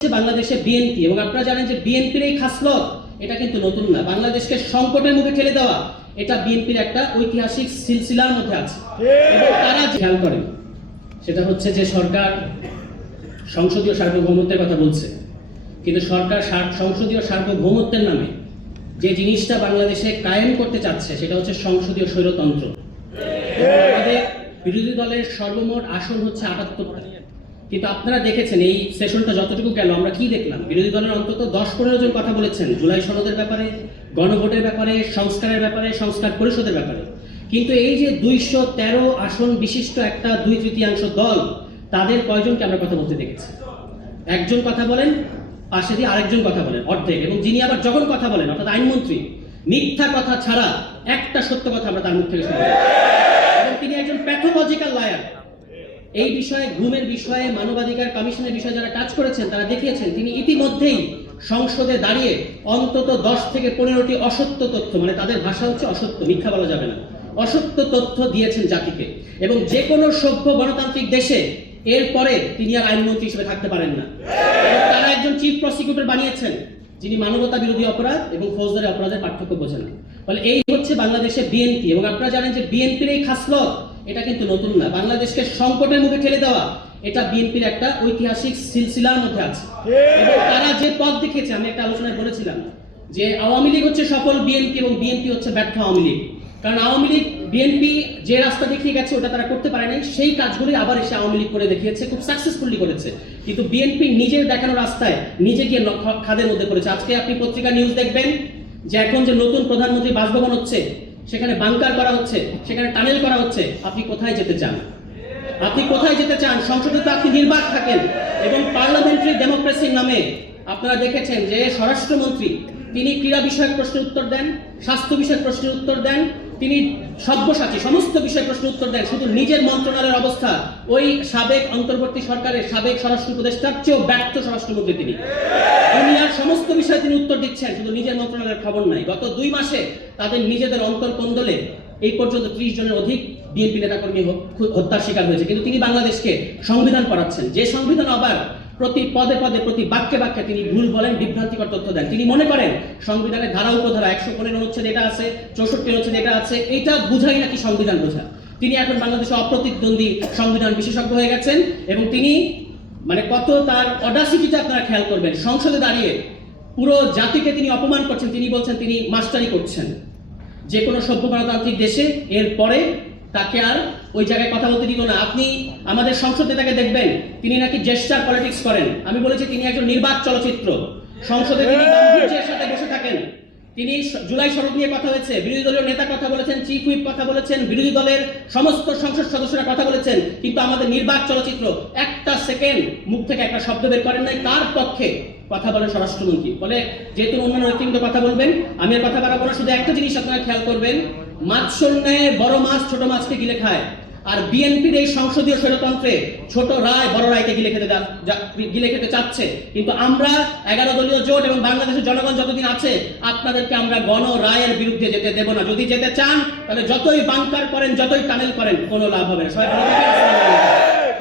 বাংলাদেশে বিএনপি এবং আপনারা জানেন যে বিএনপির এই খাসলত এটা কিন্তু নতুন না। বাংলাদেশকে সংকটের মুখে ঠেলে দেওয়া এটা বিএনপির একটা ঐতিহাসিক সিলসিলার মধ্যে আছে এবং তারা খেয়াল করেন সেটা হচ্ছে যে সরকার সংসদীয় সার্বভৌমত্বের কথা বলছে, কিন্তু সরকার সংসদীয় সার্বভৌমত্বের নামে যে জিনিসটা বাংলাদেশে কায়েম করতে চাচ্ছে সেটা হচ্ছে সংসদীয় স্বৈরতন্ত্র। আমাদের বিরোধী দলের সর্বমোট আসন হচ্ছে ৭৮টা, কিন্তু আপনারা দেখেছেন এই সেশনটা যতটুকু গেল আমরা কি দেখলাম, বিরোধী দলের অন্তত ১০-১৫ জন কথা বলেছেন জুলাই সনদের ব্যাপারে, গণভোটের ব্যাপারে, সংস্কারের ব্যাপারে, সংস্কার পরিষদের ব্যাপারে। কিন্তু এই যে ২১৩ আসন বিশিষ্ট একটা ২/৩ দল, তাদের কয়জনকে আমরা কথা বলতে দেখেছি? একজন কথা বলেন, পাশে দিয়ে আরেকজন কথা বলেন অর্ধেক, এবং যিনি আবার যখন কথা বলেন অর্থাৎ আইনমন্ত্রী মিথ্যা কথা ছাড়া একটা সত্য কথা আমরা তার মুখ থেকে শুনি, এবং তিনি একজন প্যাথোলজিক্যাল লায়ার। এই বিষয়ে ঘুমের বিষয়ে মানবাধিকার কমিশনের বিষয়ে যারা কাজ করেছেন তারা দেখিয়েছেন তিনি ইতিমধ্যেই সংসদে দাঁড়িয়ে অন্তত ১০ থেকে ১৫টি অসত্য তথ্য, মানে তাদের ভাষা হচ্ছে অসত্য, মিথ্যা বলা যাবে না, অসত্য তথ্য দিয়েছেন জাতিকে। এবং যে কোনো সভ্য গণতান্ত্রিক দেশে এরপরে তিনি আর আইনমন্ত্রী হিসেবে থাকতে পারেন না। তারা একজন চিফ প্রসিকিউটর বানিয়েছেন যিনি মানবতা বিরোধী অপরাধ এবং ফৌজদারি অপরাধের পার্থক্য বোঝেন। ফলে এই হচ্ছে বাংলাদেশে বিএনপি এবং আপনারা জানেন যে বিএনপির এই খাসলত এটা কিন্তু নতুন না। বাংলাদেশকে সংকটের মুখে ঠেলে দেওয়া এটা বিএনপির একটা ঐতিহাসিক সিলসিলার মধ্যে আছে এবং তারা যে পথ দেখিয়েছে, আমি একটা আলোচনায় বলেছিলাম যে আওয়ামী লীগ হচ্ছে সফল বিএনপি এবং বিএনপি হচ্ছে ব্যর্থ আওয়ামী লীগ। কারণ আওয়ামী লীগ বিএনপি যে রাস্তা দেখিয়ে গেছে ওটা তারা করতে পারে নাই, সেই কাজগুলি আবার এসে আওয়ামী লীগ করে দেখিয়েছে, খুব সাকসেসফুলি করেছে। কিন্তু বিএনপি নিজের দেখানো রাস্তায় নিজে গিয়ে খাদের মধ্যে পড়েছে। আজকে আপনি পত্রিকা নিউজ দেখবেন যে এখন যে নতুন প্রধানমন্ত্রী বাসভবন হচ্ছে সেখানে বাংকার করা হচ্ছে, সেখানে টানেল করা হচ্ছে। আপনি কোথায় যেতে চান? আপনি কোথায় যেতে চান? সংসদে তো আপনি নির্বাক থাকেন এবং পার্লামেন্টারি ডেমোক্রেসির নামে আপনারা দেখেছেন যে স্বরাষ্ট্রমন্ত্রী তিনি ক্রীড়া বিষয়ক প্রশ্নের উত্তর দেন, স্বাস্থ্য বিষয়ক প্রশ্নের উত্তর দেন, তিনি সব্যসাচী সমস্ত বিষয়ে প্রশ্নের উত্তর দেন। শুধু নিজের মন্ত্রণালয়ের অবস্থা ওই সাবেক অন্তর্বর্তী সরকারের সাবেক স্বরাষ্ট্র উপদেষ্টার চেয়েও ব্যর্থ স্বরাষ্ট্রমন্ত্রী তিনি। দুনিয়ার সমস্ত বিষয়ে তিনি উত্তর দিচ্ছেন, শুধু নিজের মন্ত্রণালয়ের খবর নাই। গত ২ মাসে তাদের নিজেদের অন্তর্কন্দলে এই পর্যন্ত ৩০ জনের অধিক বিএনপি নেতাকর্মী হত্যার শিকার হয়েছে, কিন্তু তিনি বাংলাদেশকে সংবিধান পড়াচ্ছেন, যে সংবিধান আবার প্রতি পদে পদে প্রতি বাক্যে বাক্যে তিনি ভুল বলেন, বিভ্রান্তিকর তথ্য দেন। তিনি মনে করেন সংবিধানের ধারা উপধারা ১১৫ অনুচ্ছেদ এটা আছে, ৬৪ অনুচ্ছেদ এটা আছে, এইটা বুঝাই নাকি সংবিধান বোঝা। তিনি এখন বাংলাদেশে অপ্রতিদ্বন্দ্বী সংবিধান বিশেষজ্ঞ হয়ে গেছেন এবং তিনি মানে কত তার অডাসিটিটা আপনারা খেয়াল করবেন, সংসদে দাঁড়িয়ে পুরো জাতিকে তিনি অপমান করছেন। তিনি বলছেন তিনি মাস্টারি করছেন। যে কোনো সভ্য গণতান্ত্রিক দেশে এরপরে তাকে আর ওই জায়গায় কথা বলতে দিত না। আপনি আমাদের সংসদ নেতাকে দেখবেন তিনি নাকি জেস্টার পলিটিক্স করেন। আমি বলেছি তিনি একজন নির্বাক চলচ্চিত্র। সংসদে তিনি গাম্ভীর্যের সাথে বসে থাকেন। তিনি জুলাই সনদ নিয়ে কথা হয়েছে, বিরোধী দলীয় নেতা কথা বলেছেন, চিফ হুইপ কথা বলেছেন, বিরোধী দলের সমস্ত সংসদ সদস্যরা কথা বলেছেন, কিন্তু আমাদের নির্বাক চলচ্চিত্র একটা সেকেন্ড মুখ থেকে একটা শব্দ বের করেন নাই কার পক্ষে কথা বলেন স্বরাষ্ট্রমন্ত্রী। বলে যেহেতু অন্যান্য নেতৃবৃন্দ কথা বলবেন আমি আর কথা বাড়াবো না, শুধু একটা জিনিস আপনারা খেয়াল করবেন, মাছর ন্যায় বড় মাছ ছোট মাছকে গিলে খায়। আর বিএনপির এই সংসদীয় স্বৈরতন্ত্রে ছোট রায় বড় রায়কে গিলে খেতে চাচ্ছে। কিন্তু আমরা ১১ দলীয় জোট এবং বাংলাদেশের জনগণ যতদিন আছে আপনাদেরকে আমরা গণ রায়ের বিরুদ্ধে যেতে দেব না। যদি যেতে চান তাহলে যতই বাংকার করেন, যতই টানেল করেন, কোনো লাভ হবে না। সবাই ভালো থাকেন।